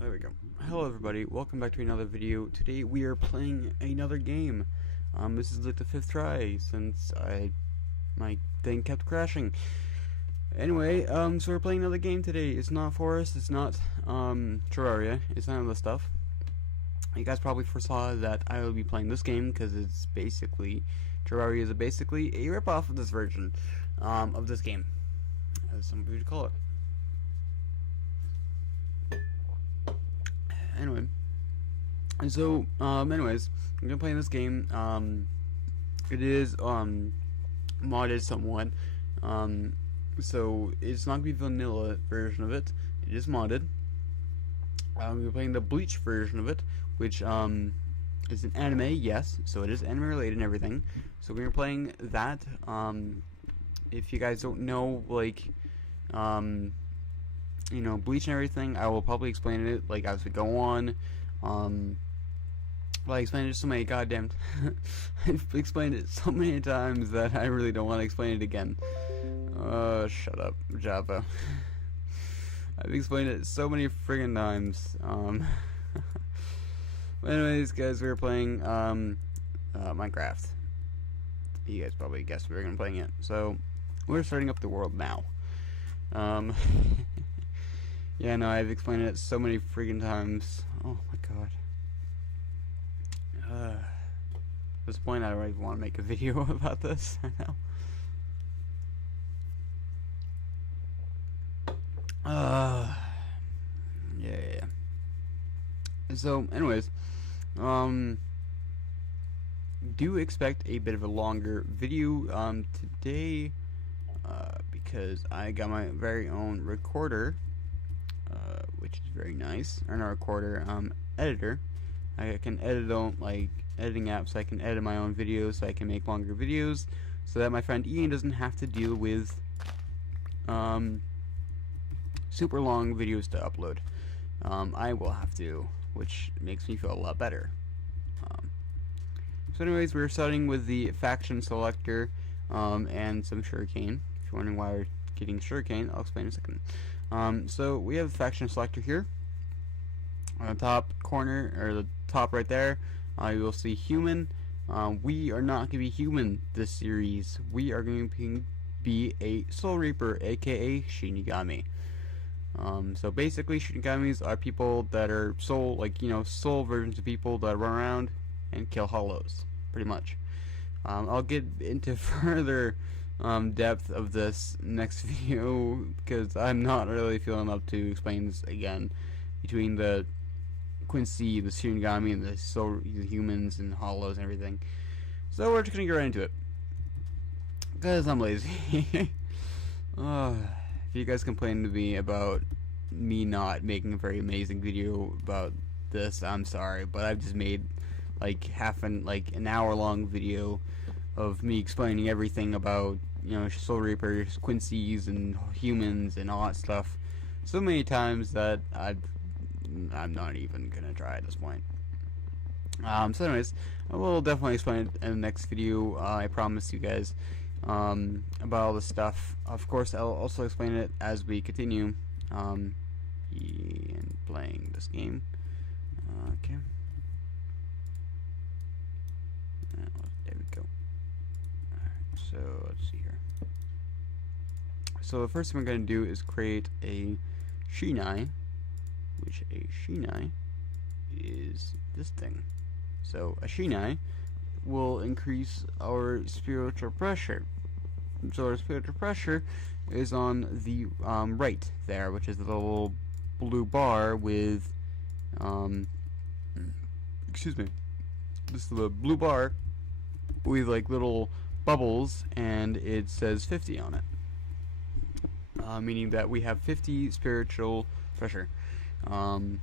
There we go. Hello everybody, welcome back to another video. Today we are playing another game. This is like the 5th try since my thing kept crashing. Anyway, so we're playing another game today. It's not Forest, it's not Terraria, it's none of this stuff. You guys probably foresaw that I will be playing this game because it's basically Terraria is basically a ripoff of this version of this game, as some people would call it. Anyway, so anyways, I'm gonna play this game. It is modded somewhat, so it's not gonna be vanilla version of it. It is modded. We're playing the Bleach version of it, which is an anime, yes, so it is anime related and everything. So we're playing that. If you guys don't know, like, you know, Bleach and everything, I will probably explain it like as we go on. Well, I explained it so many goddamn I've explained it so many times that I really don't want to explain it again. Shut up, Java. I've explained it so many friggin' times. Anyways, guys, we were playing Minecraft. You guys probably guessed we were gonna be playing it. So we're starting up the world now. Yeah, no, I've explained it so many friggin' times. Oh my god. At this point, I don't even want to make a video about this right now. Yeah. So, anyways, do expect a bit of a longer video today, because I got my very own recorder. Which is very nice. Or not recorder, editor. I can edit on like editing apps. So I can edit my own videos, so I can make longer videos, so that my friend Ian doesn't have to deal with super long videos to upload. I will have to, which makes me feel a lot better. So, anyways, we're starting with the faction selector and some sugarcane. If you're wondering why we're getting sugarcane, I'll explain in a second. So we have the faction selector here. On the top corner, or the top right there, you will see human. We are not going to be human this series. We are going to be a Soul Reaper, aka Shinigami. So basically, Shinigamis are people that are soul, like, you know, soul versions of people that run around and kill hollows, pretty much. I'll get into further depth of this next video, because I'm not really feeling up to explain this again between the Quincy, the Shinigami, and the humans and hollows and everything. So we're just gonna get right into it, because I'm lazy. If you guys complain to me about me not making a very amazing video about this, I'm sorry, but I've just made like an hour-long video of me explaining everything about, you know, Soul Reapers, Quincy's, and humans, and all that stuff so many times that I'm not even gonna try at this point. So anyways, I will definitely explain it in the next video. I promise you guys about all this stuff. Of course, I'll also explain it as we continue in playing this game. Okay. There we go. So let's see here. So the first thing we're going to do is create a Shinai, which a Shinai is this thing. So a Shinai will increase our spiritual pressure. So our spiritual pressure is on the right there, which is the little blue bar with excuse me. This is the blue bar with like little bubbles, and it says 50 on it, meaning that we have 50 spiritual pressure, and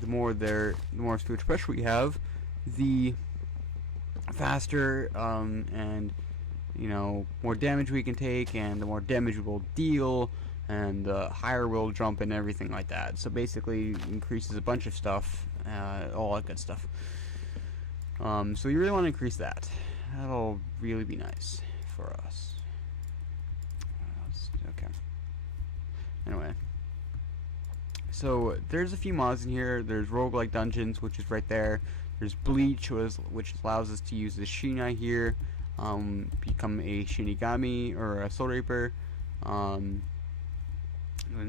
the more spiritual pressure we have, the faster and, you know, more damage we can take, and the more damage we'll deal, and the higher we'll jump and everything like that. So basically increases a bunch of stuff, all that good stuff. So you really want to increase that. That'll really be nice for us. Okay. Anyway, So there's a few mods in here. There's roguelike dungeons, which is right there. There's Bleach, which allows us to use the Shina here, become a Shinigami or a Soul Reaper. And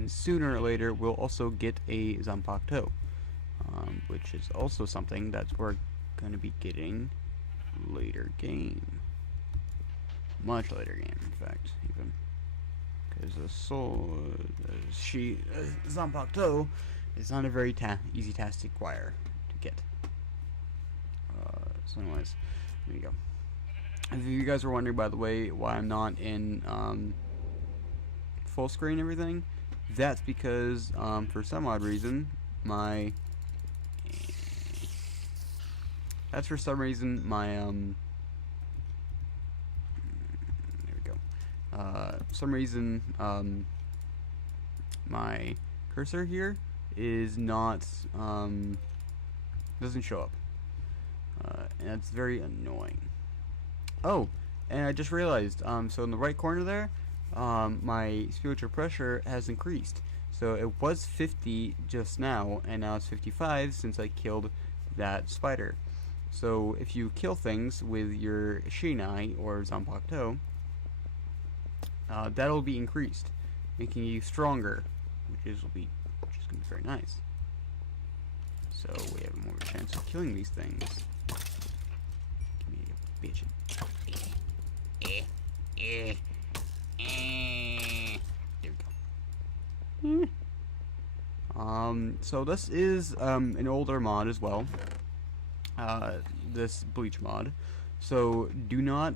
sooner or later, we'll also get a Zanpakuto, which is also something that we're going to be getting later game. Much later game, in fact, even. Because Zanpakuto is not a very easy task to acquire, to get. So anyways, there you go. If you guys were wondering, by the way, why I'm not in full screen and everything, that's because for some odd reason my there we go. Some reason my cursor here is not doesn't show up, and that's very annoying. Oh, and I just realized, so in the right corner there, my spiritual pressure has increased. So it was 50 just now, and now it's 55 since I killed that spider. So if you kill things with your Shinai or Zanpakuto, that'll be increased, making you stronger, which is gonna be very nice. So we have more of a chance of killing these things. Give me a bitch. There we go. So this is an older mod as well. This Bleach mod. So do not.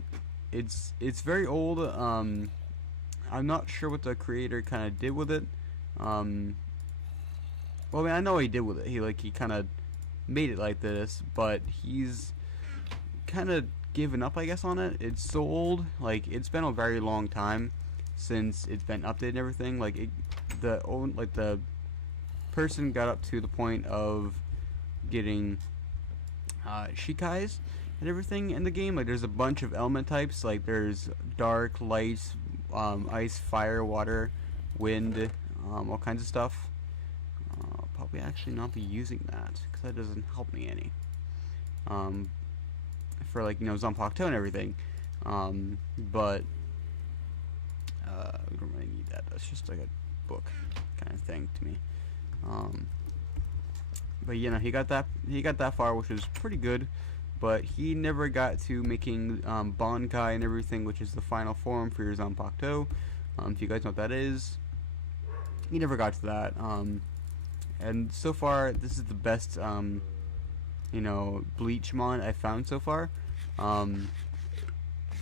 It's very old. I'm not sure what the creator kind of did with it. Well, I mean, I know what he did with it. He kind of made it like this, but he's kind of given up, I guess, on it. It's so old. Like, it's been a very long time since it's been updated and everything. Like, the person got up to the point of getting Shikais and everything in the game. Like, there's a bunch of element types. Like, there's dark, light, ice, fire, water, wind, all kinds of stuff. I'll probably actually not be using that because that doesn't help me any. For, like, you know, Zanpakuto and everything. But we don't really need that. That's just like a book kind of thing to me. But you know, he got that far, which was pretty good. But he never got to making Bankai and everything, which is the final form for your Zanpakuto. If you guys know what that is, he never got to that. And so far, this is the best, you know, Bleach mod I found so far.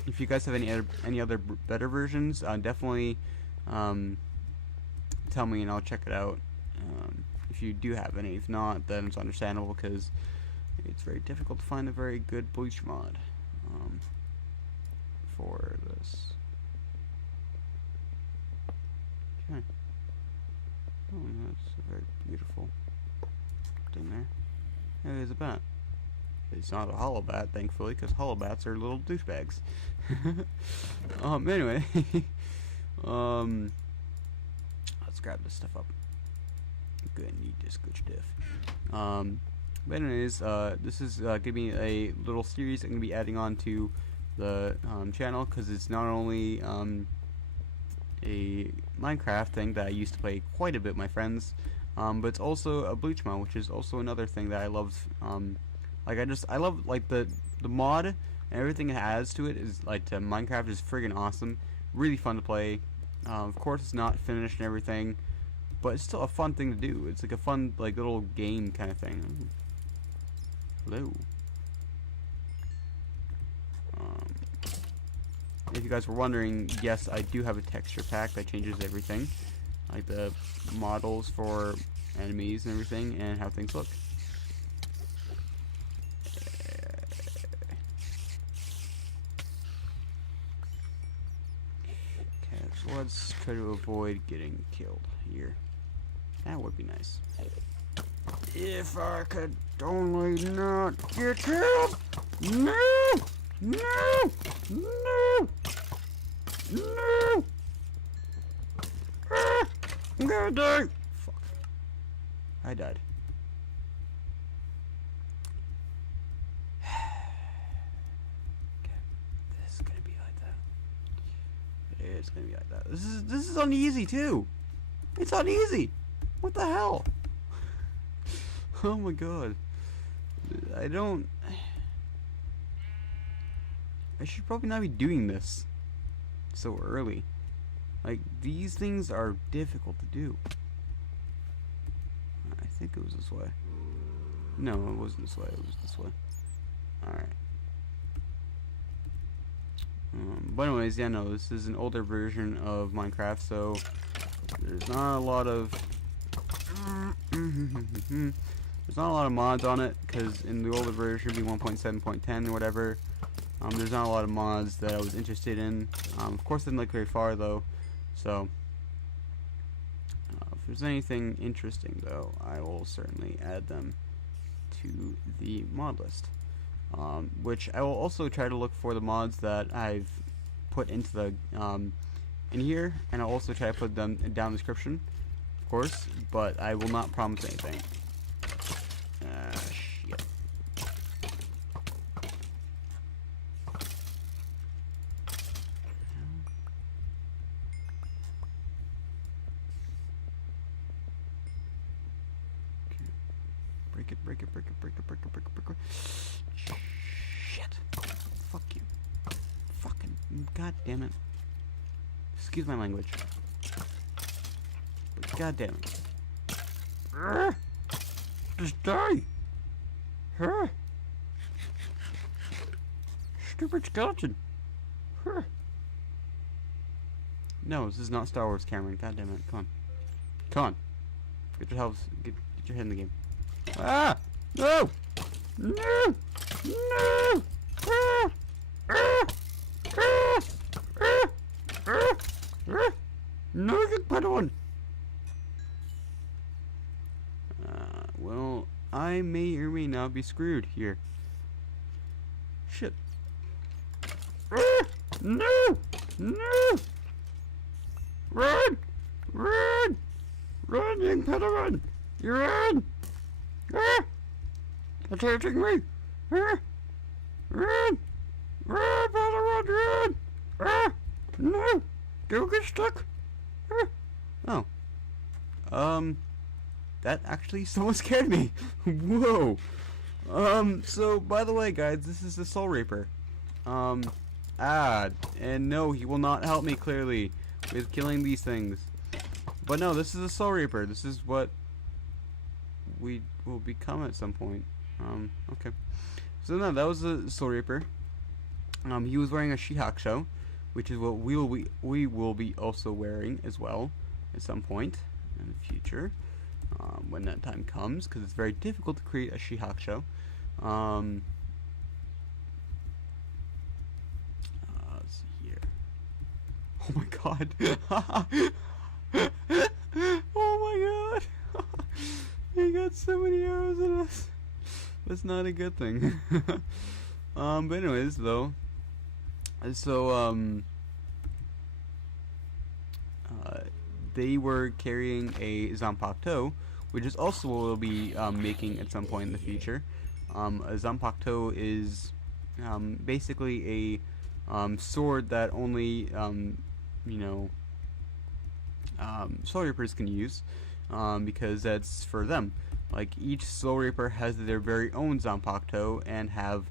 If you guys have any other better versions, definitely tell me and I'll check it out. If you do have any. If not, then it's understandable because it's very difficult to find a very good Bleach mod for this. Okay. Oh, that's a very beautiful thing there. Hey, there's a bat. It's not a hollow bat, thankfully, because hollow bats are little douchebags. Anyway, let's grab this stuff up. Good, need this good stuff. But anyways, this is gonna be a little series I'm gonna be adding on to the channel, because it's not only a Minecraft thing that I used to play quite a bit with my friends, but it's also a Bleach mod, which is also another thing that I love. Like, I love, like, the mod and everything it adds to it is, like, to Minecraft is friggin' awesome. Really fun to play. Of course, it's not finished and everything, but it's still a fun thing to do. It's like a fun, like, little game kind of thing. Hello. If you guys were wondering, yes, I do have a texture pack that changes everything, like the models for enemies and everything, and how things look. Okay, so let's try to avoid getting killed here. That would be nice. If I could only not get killed! No! No! No! No! Ah! I'm gonna die! Fuck. I died. This is gonna be like that. It's gonna be like that. This is uneasy too. It's uneasy. What the hell? Oh my god. I should probably not be doing this so early. Like, these things are difficult to do. I think it was this way. No, it wasn't this way. It was this way. Alright. But anyways, yeah, no, this is an older version of Minecraft, so there's not a lot of there's not a lot of mods on it, because in the older version, be 1.7.10 or whatever, there's not a lot of mods that I was interested in. Of course, I didn't look very far though, so if there's anything interesting though, I will certainly add them to the mod list. Which I will also try to look for the mods that I've put into the in here, and I'll also try to put them down in the description, of course, but I will not promise anything. Shit. Break it, break it, break it, break it, break it, break it, break it. Shit. Fuck you. Fucking god damn it. Excuse my language. But god damn it. Just die. Stupid skeleton. No, this is not Star Wars, Cameron. God damn it. Come on. Come on. Get your health. Get your head in the game. Ah! No! No! No! Ah! Ah! Ah! Ah! Ah! Ah! No, get put on! Well, I may or may not be screwed here. Shit. Ah! No! No! Run! Run! Run, young Padawan! You run! Ah! It's hurting me! Ah! Run! Run, Padawan, run! Ah! No! Don't get stuck! Ah! Oh. That actually somewhat scared me. Whoa! So, by the way, guys, this is the Soul Reaper. And no, he will not help me, clearly, with killing these things. But no, this is a Soul Reaper. This is what we will become at some point. Okay. So no, that was the Soul Reaper. He was wearing a Shihakusho, which is what we will be also wearing as well at some point in the future, when that time comes, because it's very difficult to create a Shihakusho. Let's see here. Oh my god. Oh my god. He got so many arrows in us. That's not a good thing. But anyways, though, so they were carrying a Zanpakuto, which is also what we'll be making at some point in the future. A Zanpakuto is basically a sword that only Soul Reapers can use, because that's for them. Like, each Soul Reaper has their very own Zanpakuto and have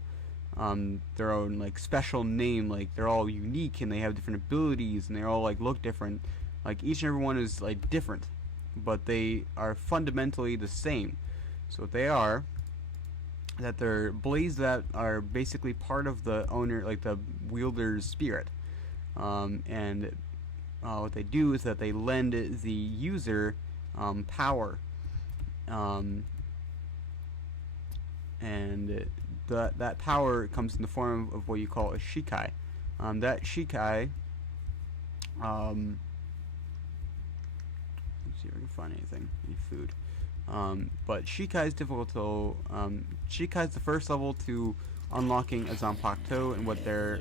their own like special name. Like, they're all unique and they have different abilities and they all like look different. Like, each and every one is like different, but they are fundamentally the same. So what they are, that they're blades that are basically part of the owner, like the wielder's spirit. And what they do is that they lend the user power. And that power comes in the form of what you call a Shikai. That Shikai, let's see if I can find anything, any food. But Shikai is difficult to, Shikai is the first level to unlocking a Zanpakuto and what they're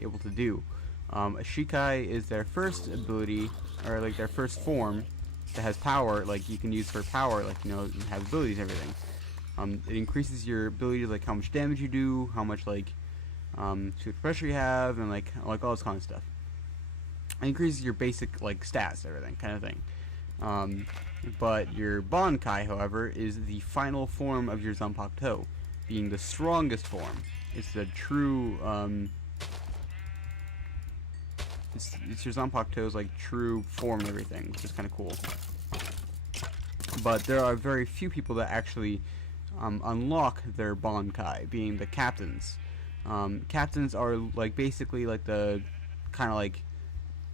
able to do. A Shikai is their first ability, or like their first form, that has power, like you can use for power, like have abilities and everything. It increases your ability, like how much damage you do, how much like shoot pressure you have, and like all this kind of stuff. It increases your basic like stats, everything kind of thing. But your Bankai, however, is the final form of your Zanpakuto, being the strongest form. It's the true it's your Zanpakuto's like true form and everything, which is kind of cool. But there are very few people that actually unlock their Bankai, being the captains. Captains are like basically like the kind of like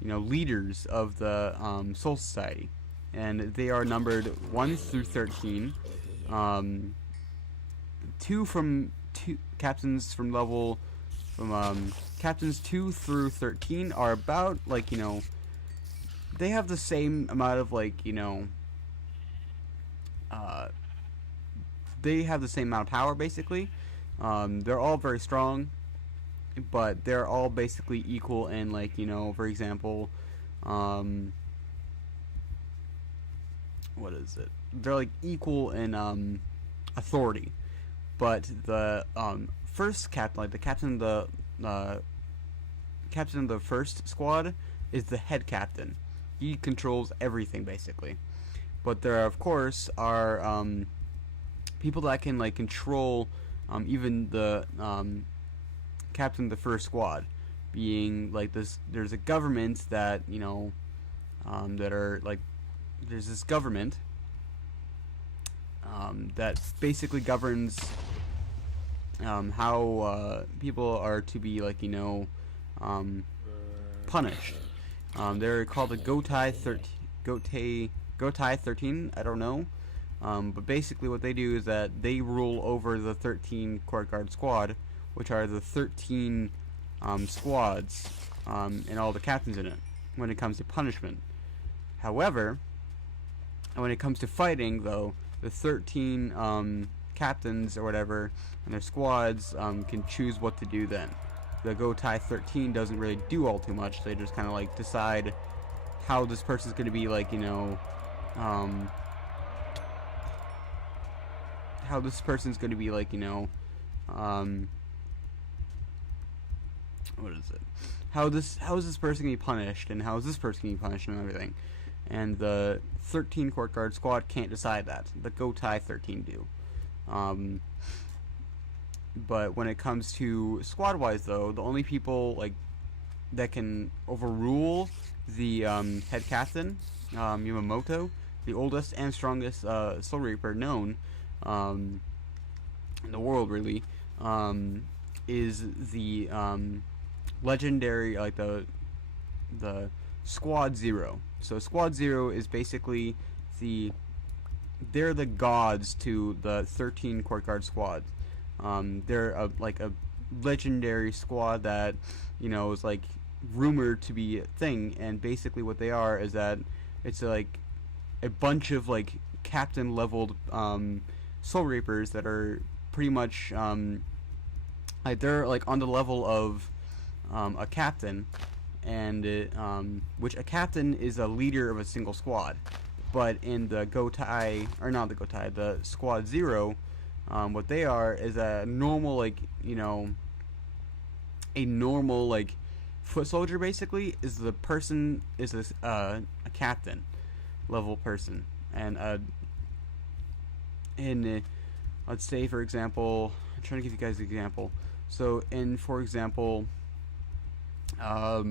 leaders of the Soul Society, and they are numbered 1 through 13. Captains from level captains 2 through 13 are about like they have the same amount of like they have the same amount of power basically. They're all very strong, but they're all basically equal in like for example what is it? They're like equal in authority, but the first captain, like the captain of the first squad, is the head captain. He controls everything basically. But there of course are people that can like control even the captain of the first squad, being like this. There's a government that that are like there's this government that basically governs how people are to be like punished. They're called the Gotai 13. I don't know, but basically what they do is that they rule over the 13 court guard squad, which are the 13 squads and all the captains in it when it comes to punishment. However, when it comes to fighting, though, the 13 captains or whatever and their squads can choose what to do then. The Gotai 13 doesn't really do all too much. They just kind of like decide how this person's going to be like, how this person's going to be like, what is it? How is this person going to be punished, and how is this person going to be punished, and everything. And the 13 court guard squad can't decide that. The Gotai 13 do. But when it comes to squad-wise, though, the only people like that can overrule the head captain, Yamamoto, the oldest and strongest Soul Reaper known in the world, really, is the legendary, like the Squad Zero. So Squad Zero is basically they're the gods to the 13 court guard squads. They're like a legendary squad that is like rumored to be a thing, and basically what they are is that it's like a bunch of like captain leveled Soul Reapers that are pretty much like they're like on the level of a captain, and which a captain is a leader of a single squad. But in the Gotai, or not the Gotai, the Squad Zero, what they are is a normal like a normal like foot soldier basically is the person is a captain level person, and let's say for example, I'm trying to give you guys an example. So for example, ow,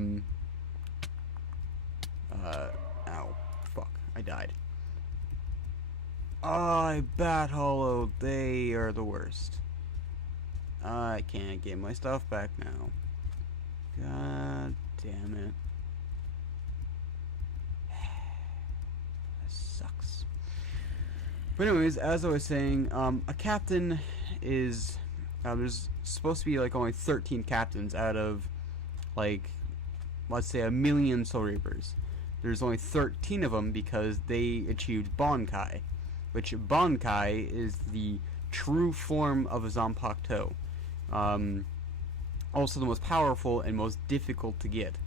fuck, I died. Bat Hollow, they are the worst. I can't get my stuff back now. God damn it. That sucks. But anyways, as I was saying, a captain is there's supposed to be like only 13 captains out of like, let's say 1 million Soul Reapers. There's only 13 of them because they achieved Bankai, which Bankai is the true form of a Zanpakuto. Also the most powerful and most difficult to get.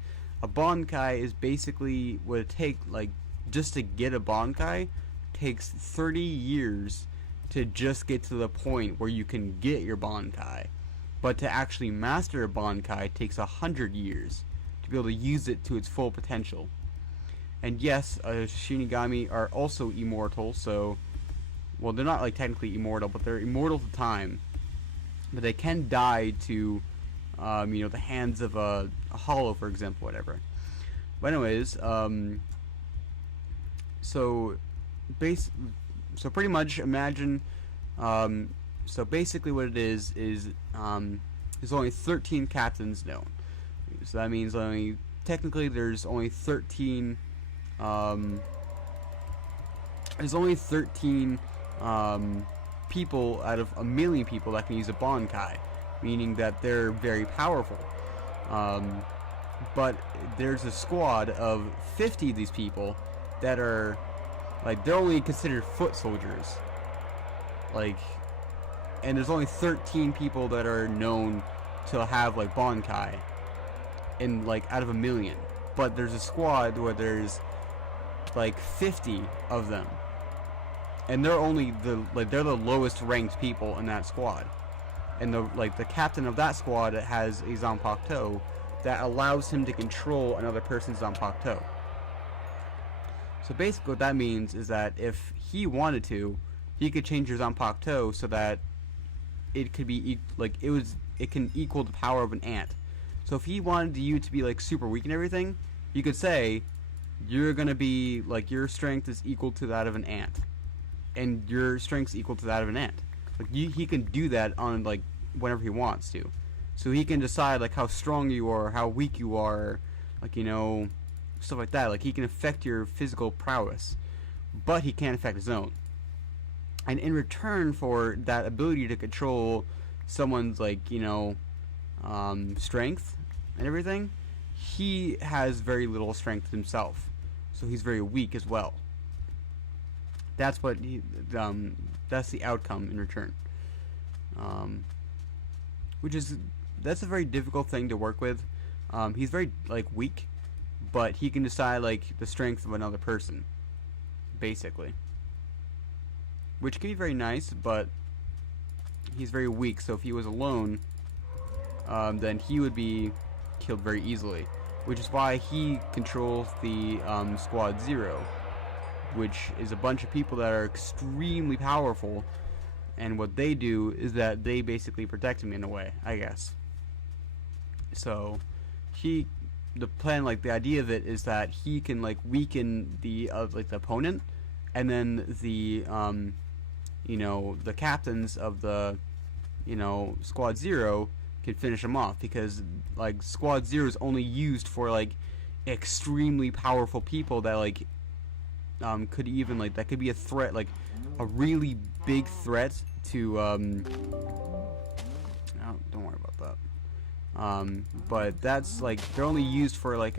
A Bankai is basically what it take, like just to get a Bankai takes 30 years to just get to the point where you can get your Bankai. But to actually master a Bankai takes 100 years to be able to use it to its full potential. And yes, Shinigami are also immortal, so... Well, they're not, like, technically immortal, but they're immortal to time. But they can die to, the hands of a hollow, for example, whatever. But anyways, so pretty much imagine, so basically what it is, there's only 13 captains known. So that means technically there's only 13, people out of 1 million people that can use a Bankai, meaning that they're very powerful. But there's a squad of 50 of these people that are, like, they're only considered foot soldiers. Like, and there's only 13 people that are known to have, like, Bankai, out of 1 million. But there's a squad where there's, like, 50 of them. And they're only they're the lowest ranked people in that squad. And the captain of that squad has a Zanpakuto that allows him to control another person's Zanpakuto. So basically what that means is that if he wanted to, he could change your Zanpakuto so that it could be it can equal the power of an ant. So if he wanted you to be like super weak and everything, you could say you're gonna be like your strength is equal to that of an ant, and your strength's equal to that of an ant. Like he can do that on like whenever he wants to. So he can decide like how strong you are, how weak you are, like stuff like that. Like he can affect your physical prowess, but he can't affect his own. And in return for that ability to control someone's strength and everything, he has very little strength himself, so he's very weak as well. That's what that's the outcome in return. That's a very difficult thing to work with. He's very weak, but he can decide the strength of another person, basically, which can be very nice. But he's very weak, so if he was alone, then he would be killed very easily, which is why he controls the Squad Zero, which is a bunch of people that are extremely powerful, and what they do is that they basically protect him in a way, I guess. So the plan, the idea of it is that he can weaken the opponent, and then the the captains of the Squad Zero can finish him off, because Squad Zero is only used for extremely powerful people that could even that could be a threat, a really big threat to no, don't worry about that. But that's they're only used for what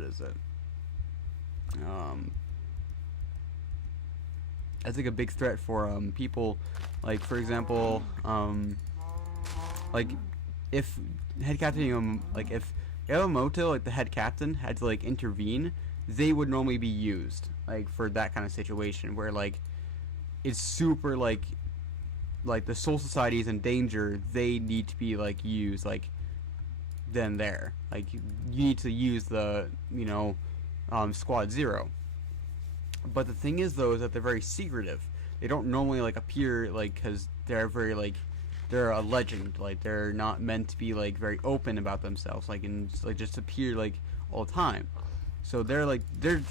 is it? That's a big threat for people, for example, if head captain, if Yamamoto, the head captain, had to intervene, they would normally be used for that kind of situation where it's super the Soul Society is in danger. They need to be used then there. You need to use the Squad Zero. But the thing is though is that they're very secretive. They don't normally appear because they're very they're a legend. They're not meant to be very open about themselves and just appear all the time. So they're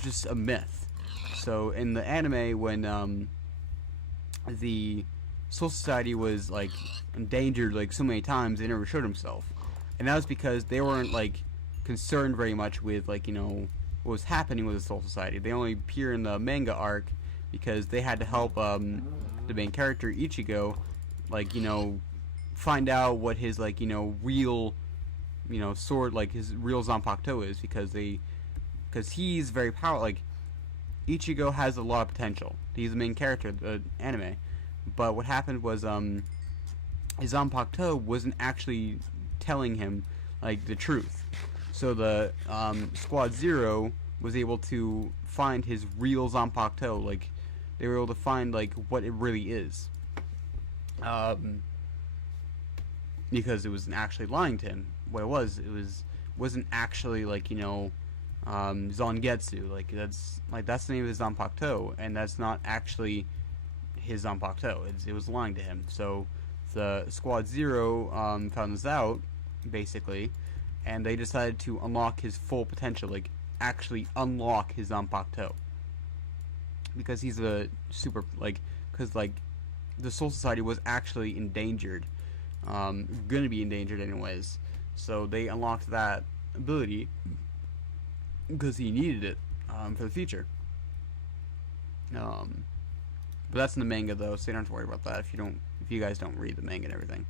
just a myth. So in the anime, when the Soul Society was endangered so many times, they never showed himself, and that was because they weren't concerned very much with what was happening with the Soul Society. They only appear in the manga arc because they had to help the main character Ichigo find out what his real sword his real Zanpakuto is, because he's very powerful. Ichigo has a lot of potential. He's the main character of the anime. But what happened was his Zanpakuto wasn't actually telling him the truth. So the Squad Zero was able to find his real Zanpakuto. Like, they were able to find like what it really is. Because it wasn't actually lying to him. What it wasn't actually like, you know, Zangetsu. Like that's the name of his Zanpakuto, and that's not actually his Zanpakuto. It was lying to him. So the Squad Zero found this out, basically, and they decided to unlock his full potential, like actually unlock his Zanpakuto, because he's a super, like, because like the Soul Society was actually endangered, gonna be endangered anyways. So they unlocked that ability because he needed it for the future. But that's in the manga though, so you don't have to worry about that if you guys don't read the manga and everything.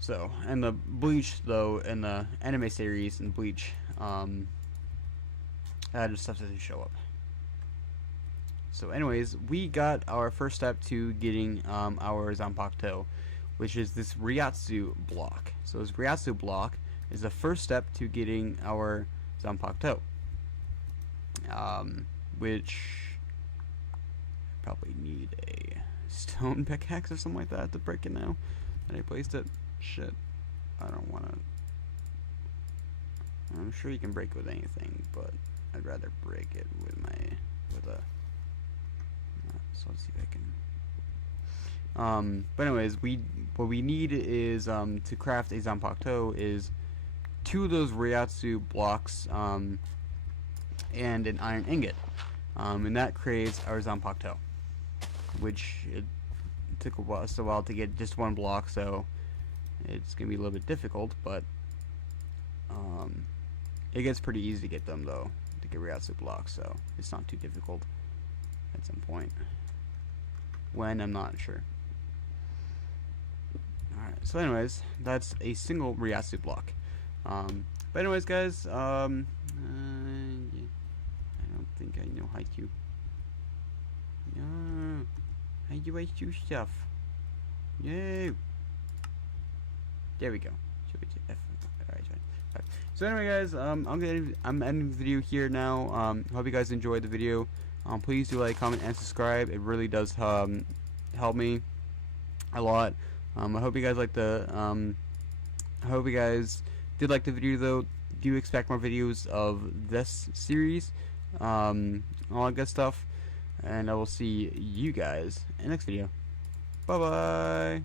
So, and the Bleach though, in the anime series in Bleach, that just stuff doesn't show up. So anyways, we got our first step to getting our Zanpakuto, which is this Ryatsu block. So this Ryatsu block is the first step to getting our Zanpakuto, which probably need a stone pickaxe or something like that to break it now that I placed it. Shit, I don't want to. I'm sure you can break it with anything, but I'd rather break it with a. So let's see if I can. But anyways, what we need is to craft a Zanpakuto is 2 of those Ryatsu blocks and an iron ingot, and that creates our Zanpakuto, which it took a while to get just 1 block, so it's gonna be a little bit difficult, but it gets pretty easy to get them though, to get Ryatsu blocks, so it's not too difficult at some point. When, I'm not sure. Alright, so anyways, that's a single Ryatsu block. But anyways, guys, I don't think I know how to. How do I do stuff? Yay! There we go. Alright. So anyway, guys, I'm ending the video here now. Hope you guys enjoyed the video. Please do like, comment, and subscribe. It really does help me a lot. I hope you guys like the. I hope you guys did like the video though. Do expect more videos of this series, all that good stuff, and I will see you guys in the next video. Bye bye.